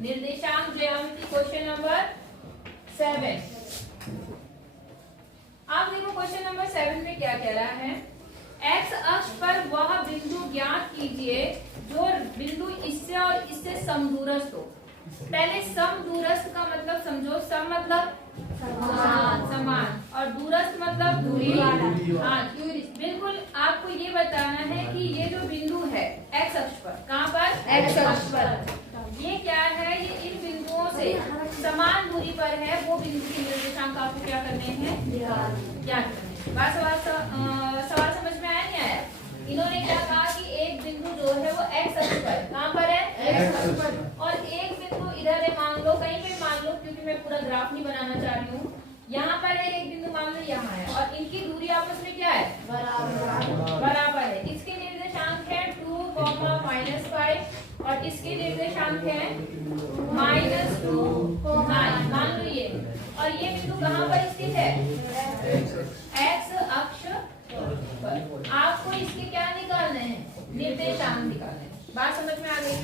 निर्देशांक ज्यामिति question number 7। आप देखो क्वेश्चन नंबर 7 में क्या कह रहा है, एक्स अक्ष पर वह बिंदु ज्ञात कीजिए जो बिंदु इससे और इससे समदूरस्थ हो। पहले समदूरस्थ का मतलब समझो, सम मतलब समान और दूरस्थ मतलब दूरी। हाँ, बिल्कुल आपको ये बताना है कि ये जो बिंदु है एक्स अक्ष पर, कहाँ पर, एक्स अक्ष पर, ये क्या है, ये इन बिंदुओं से समान दूरी पर है। वो बिंदु के निर्देशांक आपको क्या करने हैं, ज्ञात करने। सवाल समझ में आया नहीं आया? इन्होंने क्या कहा कि एक बिंदु जो है वो एक्स अक्ष पर, कहाँ पर है, एक्स अक्ष पर, और एक बिंदु इधर है, मान लो कहीं पे मान लो, क्योंकि मैं पूरा ग्राफ नहीं बनाना चाह रही हूँ। यहाँ पर है एक बिंदु, मान लो यहाँ है, और इनकी दूरी आपस में क्या है, बराबर है। इसके निर्देशांक है 2, -5 और इसके निर्देशांक है -2, 9, मान लो ये। और ये बिंदु कहाँ पर स्थित है, एक्स अक्ष पर। आपको इसके क्या निकालने हैं, निर्देशांक निकालने हैं। बात समझ में आ गई?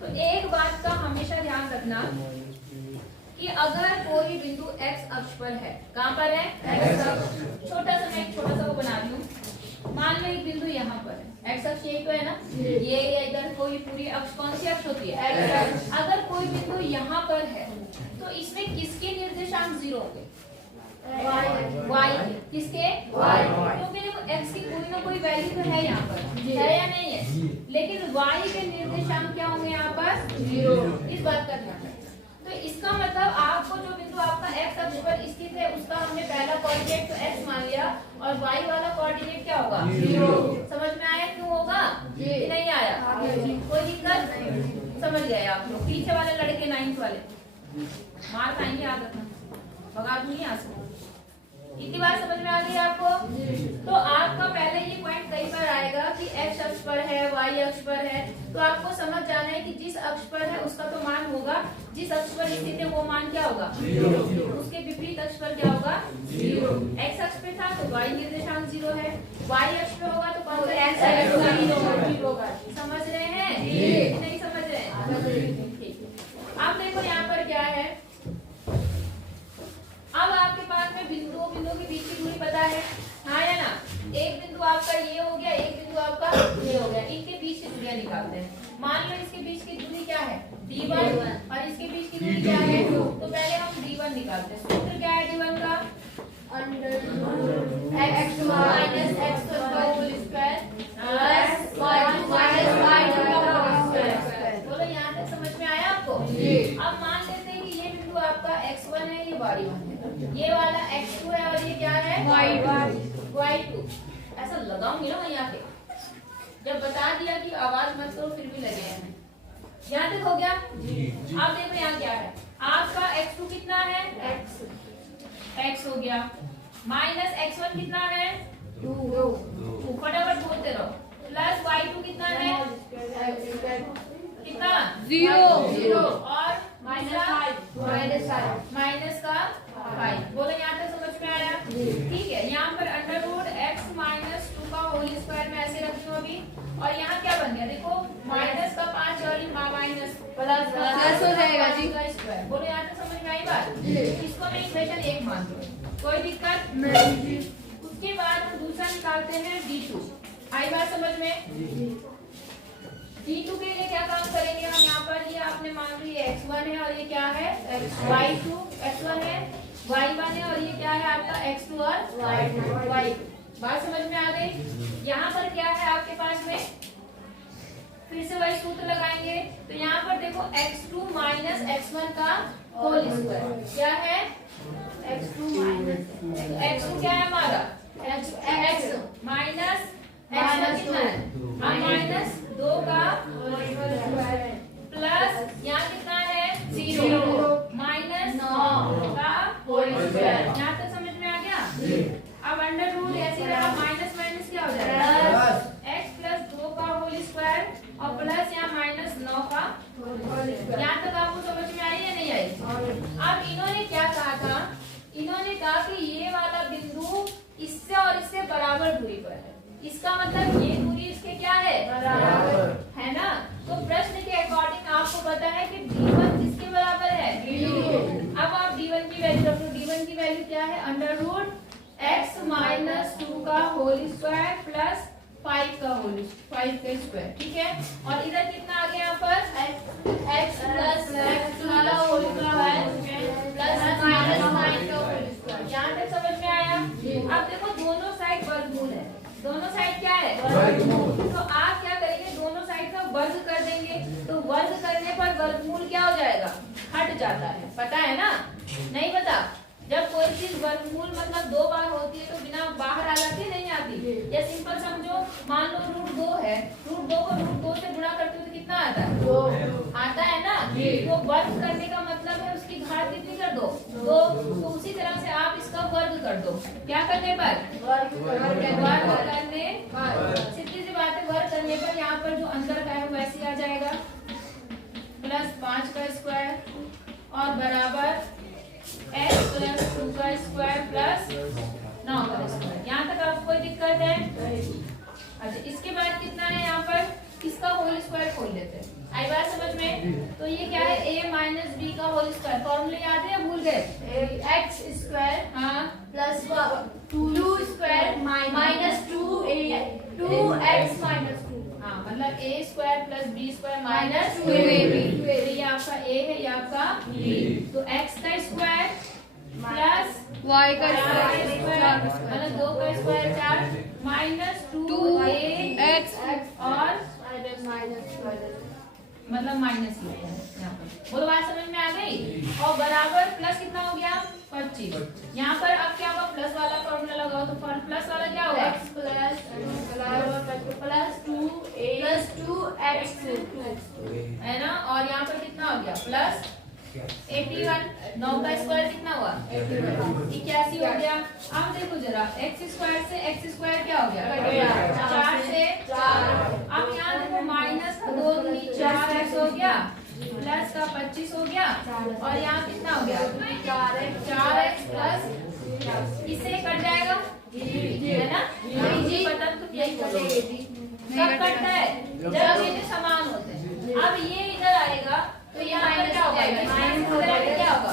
तो एक बात का हमेशा ध्यान रखना कि अगर कोई बिंदु एक्स अक्ष पर है, कहाँ पर है, एक्स अक्ष, छोटा सा मैं एक छोटा सा वो बना रही हूँ। मान लो एक बिंदु यहाँ पर है, एक्स अक्ष यही तो है ना, ये इधर कोई पूरी अक्ष कौन सी अक्ष होती है, एक्स अक्ष। अगर कोई बिंदु यहाँ पर है तो इसमें किसके निर्देशांक 0 होंगे, y, किसके, y, क्योंकि देखो x की कोई ना कोई वैल्यू तो है यहाँ पर, है या नहीं है, लेकिन y के निर्देशांक क्या होंगे यहाँ पर, 0। इस बात का ध्यान रखना। तो इसका मतलब आपको जो बिंदु आपका x अक्ष पर स्थित है उसका हमने पहला कोऑर्डिनेट तो x मान लिया, और y वाला कोऑर्डिनेट क्या होगा, 0। समझ में आया क्यों होगा, कि नहीं आया? कोई दिक्कत नहीं, समझ गए आप लोग? पीछे वाले लड़के 9th वाले मार खाएंगे, याद रखना, भगा दूंगी यहाँ से। इतनी बात समझ में आ गई आपको? तो आपका पहले ये पॉइंट कई बार आएगा कि x अक्ष पर है, y अक्ष पर है, तो आपको समझ जाना है कि जिस अक्ष पर है उसका तो मान होगा, जिस अक्ष पर स्थित है वो मान क्या होगा, 0। उसके विपरीत अक्ष पर क्या होगा, 0। x अक्ष पे था तो y निर्देशांक 0 है, y अक्ष पे होगा तो कौन सा x होगा। समझ रहे हैं, नहीं समझ रहे हैं? ठीक है, अब देखो यहाँ पर क्या है, अब आपके पास में बिंदुओं के बीच की दूरी पता है, हाँ या ना? एक बिंदु आपका ये हो गया, एक बिंदु आपका ये हो गया, इनके बीच की दूरियां निकालते हैं। मान लो इसके बीच की दूरी क्या है, d1, और इसके बीच की दूरी क्या है, 2। तो पहले हम d1 निकालते हैं। सूत्र क्या है d1 का, x माइनस x का whole square plus y minus y का होल स्क्वायर। बोलो यहाँ तक समझ में आया आपको? अब मान लेते हैं कि ये बिंदु आपका x1 है, ये y1 है, ये वाला x2 है, और ये क्या है, y2। ऐसा लगाऊंगी ना मैं यहाँ पे, जब बता दिया कि आवाज मत करो फिर भी लगे हैं। यहाँ तक हो गया? अब देखो यहाँ क्या है, आपका x2 कितना है, x हो गया, माइनस x1 कितना है, 2, फटाफट बोलते रहो, प्लस y2 कितना है, कितना, 0, और माइनस का 5। बोलो यहाँ तक समझ में आया? ठीक है, यहाँ पर √x माइनस 2 का होल स्क्वायर में ऐसे रखी हूँ अभी, और यहाँ क्या बन गया देखो, माइनस का 5 और माइनस प्लस हो जाएगा जी का स्क्वायर। बोलो यहाँ तक समझ में आई बात? इसको मैं इक्वेशन 1 मान लूँ, कोई दिक्कत नहीं। उसके बाद हम दूसरा निकालते हैं d2। आई बात समझ में? d2 के लिए क्या काम करेंगे हम, यहाँ पर ये आपने मान ली x1 है, और ये क्या है, y2, x1 है, y1 है, और ये क्या है आपका x2 और y2। बात समझ में आ गई? यहाँ पर क्या है आपके पास में, फिर से वही सूत्र लगाएंगे। तो यहाँ पर देखो x2 माइनस x1 का होल स्क्वायर क्या है, x2 क्या है हमारा, x माइनस कितना है, माइनस 2 का प्लस यहाँ कितना है, 0, माइनस 9 का होल स्क्वायर। यहाँ तक समझ में आ गया? अब अंडर रूट ऐसे रहा, माइनस माइनस क्या हो जाएगा, x प्लस 2 का होल स्क्वायर और प्लस यहाँ माइनस 9 का होल स्क्वायर। यहाँ तक आपको समझ में आई या नहीं आई? अब इन्होंने क्या कहा था, इन्होंने कहा कि ये वाला बिंदु इससे और इससे बराबर दूरी पर है, इसका मतलब ये दूरी इसके क्या है, बराबर है ना। तो प्रश्न के अकॉर्डिंग आपको पता है कि d1 किसके की वैल्यू क्या है? अंडर रूट x माइनस 2 का होल स्क्वायर प्लस 5 का स्क्वायर, ठीक है। और इधर कितना आ गया यहाँ पर? x प्लस x वाला होल स्क्वायर प्लस माइनस 9 का होल स्क्वायर। यहाँ तक समझ में आया? अब देखो दोनों साइड वर्गमूल है, दोनों साइड क्या है? वर्गमूल। तो आप क्या करेंगे? दोनों साइड का वर्ग कर देंगे, तो वर्ग करने पर वर्गमूल क्या हो जाएगा? हट जाता है। पता है ना? नहीं पता? जब कोई चीज वर्गमूल मतलब 2 बार होती है तो बिना बाहर आ जाती नहीं आती। या सिंपल समझो, मान लो रूट 2 है, रूट 2 को रूट 2 से गुणा करते हो तो कितना आता है? 2 आता है ना। तो वर्ग करने का मतलब है उसकी घात कितनी कर दो? 2। तो उसी तरह से आप इसका वर्ग कर दो। क्या करने पर? वर्ग करने पर। सीधी सी बात है, वर्ग करने पर यहाँ पर जो अंतर का है वो वैसे आ जाएगा, प्लस 5 का स्क्वायर और बराबर x प्लस 2 का स्क्वायर प्लस 9 का स्क्वायर। यहाँ तक आपको कोई दिक्कत है? अच्छा, इसके बाद कितना है यहाँ पर? इसका होल स्क्वायर खोल लेते हैं। आई बात समझ में? तो ये क्या है? a माइनस बी का होल स्क्वायर। फॉर्मूले याद है या भूल गए? x स्क्वायर हाँ plus 2 square minus 2x minus 2। हाँ, मतलब a square plus b square minus 2ab। ये आपका a है, ये आपका b। तो x का स्क्वायर प्लस y का स्क्वायर मतलब 2 का स्क्वायर 4 माइनस 2ax और मतलब माइनस यहाँ पर। बोलो बात समझ में आ गई? और बराबर प्लस कितना हो गया? 25। यहाँ पर अब क्या होगा? प्लस वाला फॉर्मूला लगाओ तो प्लस वाला क्या होगा? x प्लस 2x है ना। और यहाँ पर कितना हो गया? प्लस 81। 9 का स्क्वायर कितना हुआ? 81 हो गया। अब देखो जरा, x स्क्वायर से x स्क्वायर क्या हो गया? 4 से 4। अब यहाँ देखो माइनस का 2 दूनी 4x हो गया, प्लस का 25 हो गया और यहाँ कितना हो गया? 4x प्लस इससे कट जाएगा है ना। जी पता तो यही कटेगी। कब कटता है? जब ये समान होते हैं। अब ये इधर आएगा तो यहाँ पर क्या होगा? माइनस हो जाएगा। क्या होगा?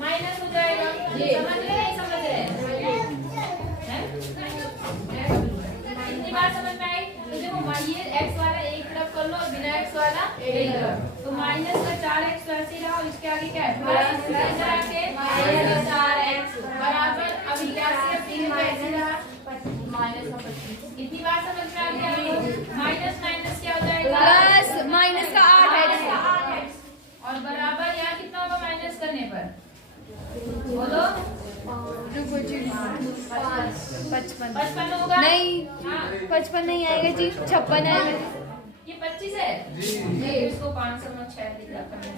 माइनस हो जाएगा। समझ रहे नहीं समझ रहे? इतनी बात समझ में आई? तो देखो ये x वाला एक तरफ कर लो और बिना x वाला एक तरफ। तो माइनस का 4x वैसे ही रहा और इसके आगे क्या है? प्लस माइनस 4x बराबर अभी क्या से रहा? माइनस का 25। इतनी बात समझ में आ गया आपको? माइनस माइनस क्या हो जाएगा? प्लस माइनस का 8 और बराबर यहाँ कितना होगा माइनस करने पर? बोलो। 55 होगा? नहीं, हाँ 55 नहीं आएगा जी, 56 आएगा। ये 25 है जी। इसको 500 में 6 लिखा करना।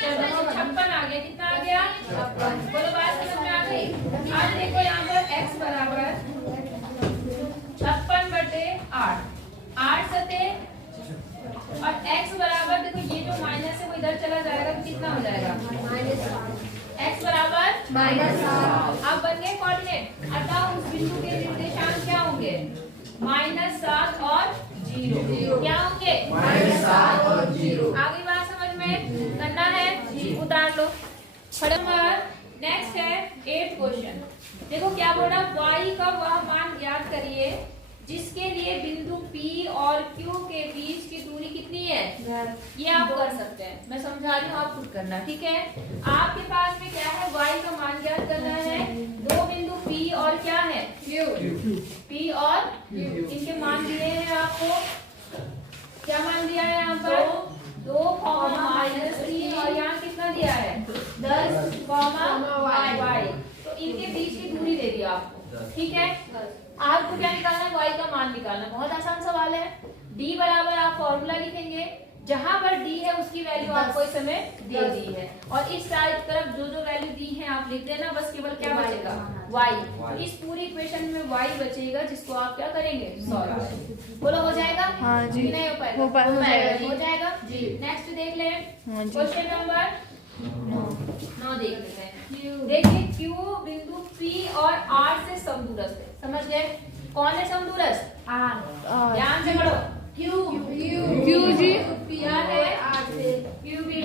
चलो 56 आ गया। कितना आ गया? 56। बोलो बात समझ में आ गई? आज देखो यहाँ पर x बराबर 56/8 8 सते और x बराबर देखो ये जो माइनस है वो इधर चला जाएगा तो कितना हो जाएगा? x बराबर -7। अब बन गए कोऑर्डिनेट। अतः उस बिंदु के निर्देशांक क्या होंगे? -7 और 0। क्या होंगे? -7 और 0। आगे बात समझ में करना है? उतार लो। नेक्स्ट है 8 क्वेश्चन। देखो क्या बोला? y का वह मान ज्ञात करिए जिसके लिए बिंदु P और Q के बीच की दूरी कितनी है? ये आप कर सकते हैं, मैं समझा रही हूँ, आप खुद करना। ठीक है, आपके पास में क्या है? y का मान ज्ञात करना है। दो बिंदु P और क्या है? Q। P और Q इनके मान दिए हैं आपको। क्या मान दिया है यहाँ पर? 2, -3 और यहाँ कितना दिया है? 10, y। तो इनके बीच की दूरी दे दी आपको। ठीक है, आपको क्या निकालना है? y का मान निकालना। बहुत आसान सवाल है। d बराबर आप फॉर्मूला लिखेंगे, जहां पर d है उसकी वैल्यू आपको इस समय दे दी है और इस साइड तरफ जो जो वैल्यू दी है आप लिख देना। बस केवल क्या बचेगा? y। इस पूरी इक्वेशन में y बचेगा जिसको आप क्या करेंगे? सॉल्व। बोलो हो जाएगा? हाँ जी, नहीं हो पाएगा? हो जाएगा जी। नेक्स्ट देख ले क्वेश्चन नंबर 9 देख लेते हैं। देखिए Q बिंदु P और R से समदूरस्थ है। समझ गए? कौन है समदूरस्थ? R। ध्यान से पढ़ो। Q जी क्या है? R से। Q भी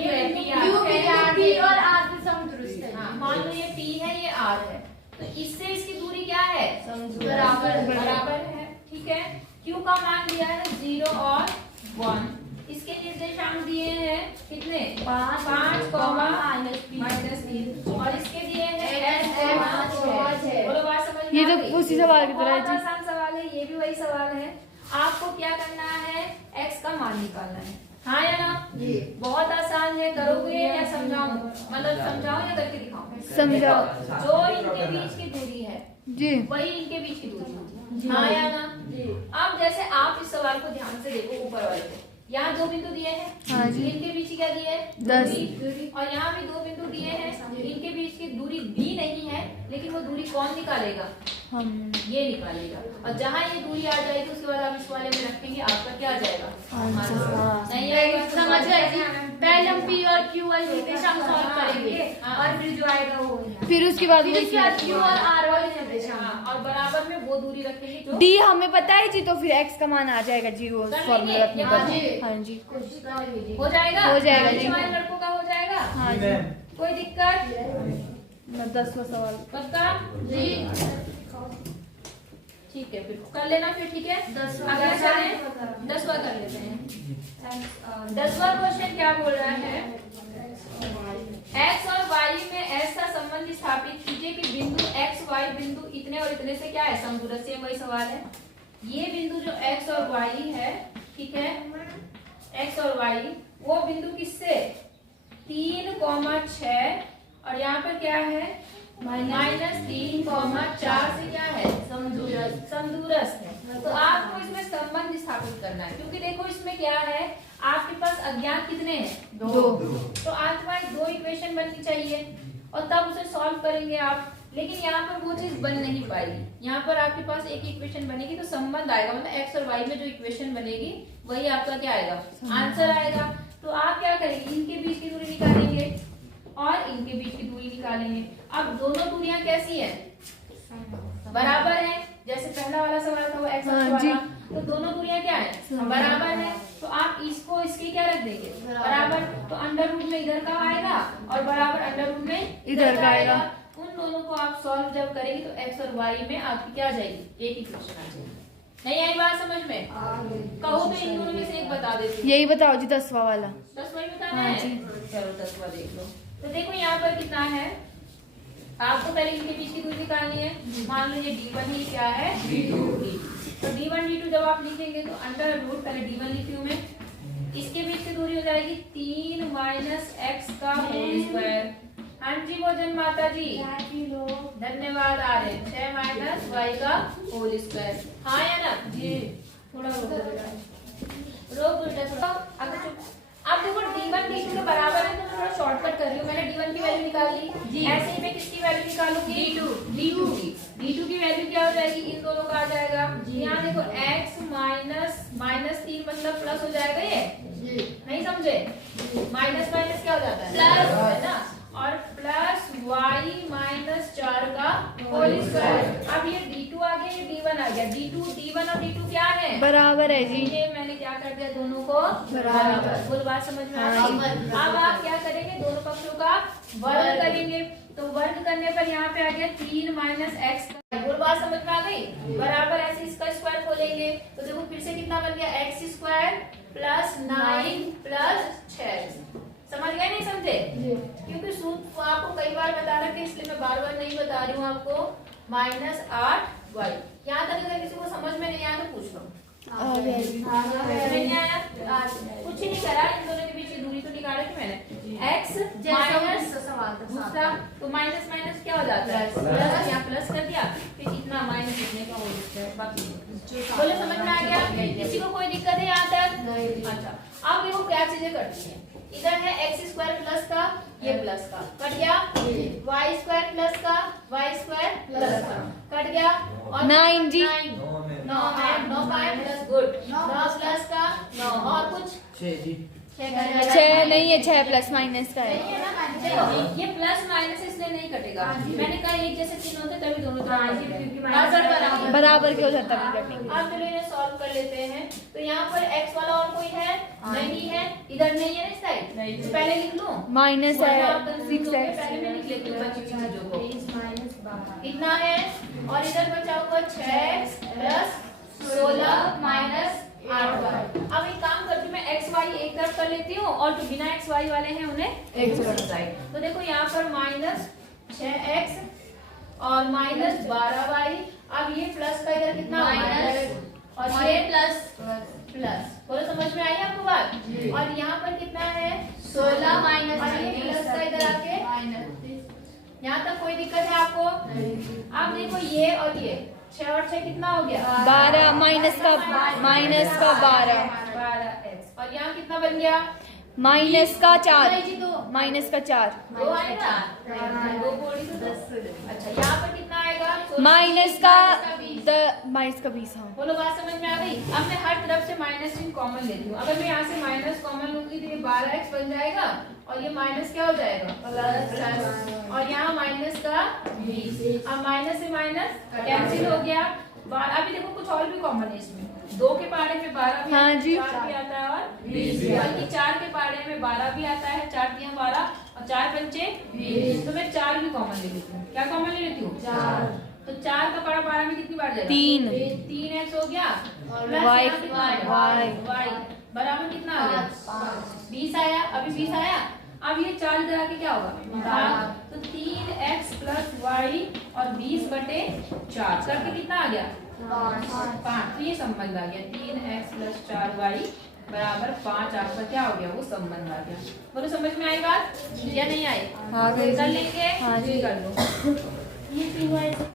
P और R से समदूरस्थ है। मान लो ये P है, ये R है, तो इससे इसकी दूरी क्या है? बराबर है। ठीक है, Q का मान दिया है 0 और 1। इसके निर्देशांक दिए हैं कितने? 5, -3 और इसके दिए हैं बोलो बात समझ में ये आ तो गई? उसी सवाल की तरह है बहुत जी। आसान सवाल है, ये भी वही सवाल है। आपको क्या करना है? x का मान निकालना है। हाँ या ना? बहुत आसान है। करोगे या समझाऊं? मतलब समझाऊं या करके दिखाऊं? समझाओ जो इनके बीच की दूरी है जी। वही इनके बीच की दूरी होगी। हाँ या ना? अब जैसे आप इस सवाल को ध्यान से देखो, ऊपर वाले को, यहाँ 2 बिंदु दिए हैं, हाँ जी। इनके बीच की क्या दिए है? 10। दूरी। और यहाँ भी 2 बिंदु दिए हैं, इनके बीच की दूरी b नहीं है, लेकिन वो दूरी कौन निकालेगा? हम ये निकालेगा। और जहाँ ये दूरी आ जाएगी उसके बाद आप इस वाले में रखेंगे, आपका क्या आ जाएगा? आंसर। नहीं आएगा? समझ गए। पहले हम P और Q वाले निर्देशांक सॉल्व करेंगे और फिर जो आएगा वो फिर उसके बाद फिर उसके बाद Q और R वाले निर्देशांक। हाँ, और बराबर में वो दूरी रखेंगे जो डी हमें पता है जी, तो फिर एक्स का मान आ जाएगा जी, वो कर फॉर्मूला लेंगे? अपने हाँ पास। जी। हाँ जी कोशिश कर लीजिए। हो जाएगा। हो जाएगा जी। हमारे लड़कों का हो जाएगा। हाँ जी। कोई दिक्कत? 10वां सवाल। पक्का? ठीक है, फिर कर लेना फिर। ठीक है, 10वां अगला चलें, 10वां कर लेते हैं। 10वां क्वेश्चन क्या बोल रहा है? x और y में ऐसा संबंध स्थापित कीजिए कि बिंदु x y बिंदु इतने और इतने से क्या है? समदूरस्थ। सेम वही सवाल है। ये बिंदु जो x और y है, ठीक है, x और y, वो बिंदु किससे? 3,6 और यहाँ पर क्या है? -3,4 से क्या है? समदूरस्थ है। तो आपको इसमें संबंध स्थापित करना है, क्योंकि देखो इसमें क्या है, आपके पास अज्ञात कितने हैं? 2। तो आपके पास 2 इक्वेशन बननी चाहिए और तब उसे सॉल्व करेंगे आप। लेकिन यहाँ पर वो चीज बन नहीं पाएगी। यहाँ पर आपके पास एक इक्वेशन बनेगी तो संबंध आएगा, मतलब x और y में जो इक्वेशन बनेगी वही आपका क्या आएगा? आंसर आएगा। तो आप क्या करेंगे? इनके बीच की दूरी निकालेंगे और इनके बीच की दूरी निकालेंगे। अब दोनों दूरियां कैसी है? बराबर है। जैसे पहला वाला सवाल था वो x हाँ वाला, जी। तो दोनों दूरियां क्या है? बराबर है। तो आप इसको इसके क्या रख देंगे? बराबर। तो अंडर रूट में इधर का आएगा और बराबर अंडर रूट में इधर का आएगा। उन दोनों को आप सॉल्व जब करेंगे तो x और y में आपकी क्या आ जाएगी? एक इक्वेशन आ जाएगी। नहीं आई बात समझ में? कहो तो इन दोनों में से एक बता देती हूँ। यही बताओ जी 10वां वाला। 10वां ही बताना हाँ है? जी। चलो 10वां देख लो। तो देखो यहाँ पर कितना है, आपको पहले इनके बीच की दूरी निकालनी है। मान लो ये d1 ही क्या है? d2। तो d1 d2 जब आप लिखेंगे तो अंडर रूट, पहले d1 लिखी हूँ मैं, इसके बीच की दूरी हो जाएगी 3 - x का होल स्क्वायर। हाँ जी भोजन माता जी, धन्यवाद। आ रहे 6 - y का होल स्क्वायर। हाँ या ना? जी। थोड़ा रोक बेटा, थोड़ा अगर चुप। अब देखो d1 d2 के बराबर है तो मैं थोड़ा शॉर्टकट कर रही हूँ। मैंने d1 की वैल्यू निकाल ली, ऐसे ही मैं किसकी वैल्यू निकालूंगी? d2 की वैल्यू क्या हो जाएगी? इन दोनों का आ जाएगा। यहाँ देखो x -3 मतलब प्लस हो जाएगा। ये नहीं समझे? माइनस माइनस क्या हो जाता है? प्लस है ना। और प्लस y - 4 का होल स्क्वायर। अब ये d2 आ गया, ये d1 आ गया। d1 और d2 क्या है? बराबर है जी। ये मैंने क्या कर दिया? दोनों को बराबर। बोल बात समझ में आ हाँ गई? अब आप क्या करेंगे? दोनों पक्षों का वर्ग करेंगे। तो वर्ग करने पर यहाँ पे आ गया 3 - x। बोल बात समझ में आ गई? बराबर ऐसे इसका स्क्वायर खोलेंगे तो देखो फिर से कितना बन गया? x² + 9 + 6। समझ गए? नहीं समझे? क्योंकि सूत्र आपको कई बार बता रखा है, इसलिए मैं बार बार नहीं बता रही हूँ आपको। -8y। यहाँ तक अगर किसी को समझ में नहीं आया तो पूछ लो। नहीं आया? कुछ ही नहीं करा, इन दोनों के बीच की दूरी तो निकाला कि मैंने। x दूसरा तो माइनस माइनस क्या हो जाता है? प्लस। यहाँ प्लस कर दिया, फिर इतना माइनस इतने का हो जाता है। बाकी बोले समझ में आ गया? किसी को कोई दिक्कत है यहाँ तक? अच्छा, अब देखो क्या चीजें करती है। इधर है x² प्लस का, ये प्लस का कट गया। y² प्लस का, y² प्लस का कट गया। और 9 जी। 9 है, 9 पाए प्लस गुड। 9 प्लस का 9 और कुछ छह नहीं है, 6 प्लस माइनस का है। देखो ये प्लस माइनस इसलिए नहीं कटेगा, मैंने कहा एक जैसे चिन्ह होते तभी दोनों तरफ बराबर के हो जाता है कटिंग। अब चलो इन्हें सॉल्व कर लेते हैं। तो यहाँ पर x वाला और कोई है नहीं है, इधर नहीं है ना इस साइड, तो पहले लिख लूं माइनस है 6x, पहले मैं लिख लेती हूँ बची हुई चीजों को। इतना है और इधर बचा हुआ 6x प्लस 16 माइनस 8y। अब एक काम करती हूँ मैं x y एक तरफ कर लेती हूँ और जो बिना x y वाले हैं उन्हें एक तरफ साइड। तो देखो यहाँ पर माइनस 6x और माइनस 12y। अब ये प्लस का इधर कितना माइनस और ये प्लस प्लस, बोलो समझ में आई आपको बात। और यहाँ पर कितना है 16 माइनस और ये प्लस का इधर आके माइनस। यहाँ तक कोई दिक्कत है आपको? अब देखो ये और ये 6 और 6 कितना हो गया 12 माइनस का 12 12x और यहाँ कितना बन गया माइनस का 4 माइनस का 4 दो आएगा, दो बोली तो 10। अच्छा यहाँ पर कितना आएगा माइनस का 20। हाँ बोलो बात समझ में आ गई। अब मैं हर तरफ से माइनस चिन्ह कॉमन लेती हूँ। अगर मैं यहाँ से माइनस कॉमन लूंगी तो ये 12x बन जाएगा और ये माइनस क्या हो जाएगा प्लस, और यहाँ माइनस का 20। अब माइनस से माइनस कैंसिल हो गया। अभी देखो कुछ और भी कॉमन है इसमें, 2 के पाड़े में 12 भी हाँ जी। 4 भी आता है और 20 भी, बल्कि 4 के पाड़े में 12 भी आता है, 4 तियां 12 और 4 पंचे 20। तो मैं 4 भी कॉमन ले लेती हूँ। क्या कॉमन ले लेती हूँ 4। तो 4 का पाड़ा 12 में कितनी बार जाएगा 3x हो गया और y बराबर कितना आ गया 20 आया। अभी 20 आया। अब ये 4 इधर आके क्या होगा तो 3x प्लस y और 20/4 करके कितना आ गया 5। तो ये संबंध आ गया 3x प्लस 4y बराबर 5। आपका क्या हो गया वो संबंध आ गया। बोलो समझ में आई बात या नहीं आई? आ गई। कर लेंगे हाँ जी। कर लो।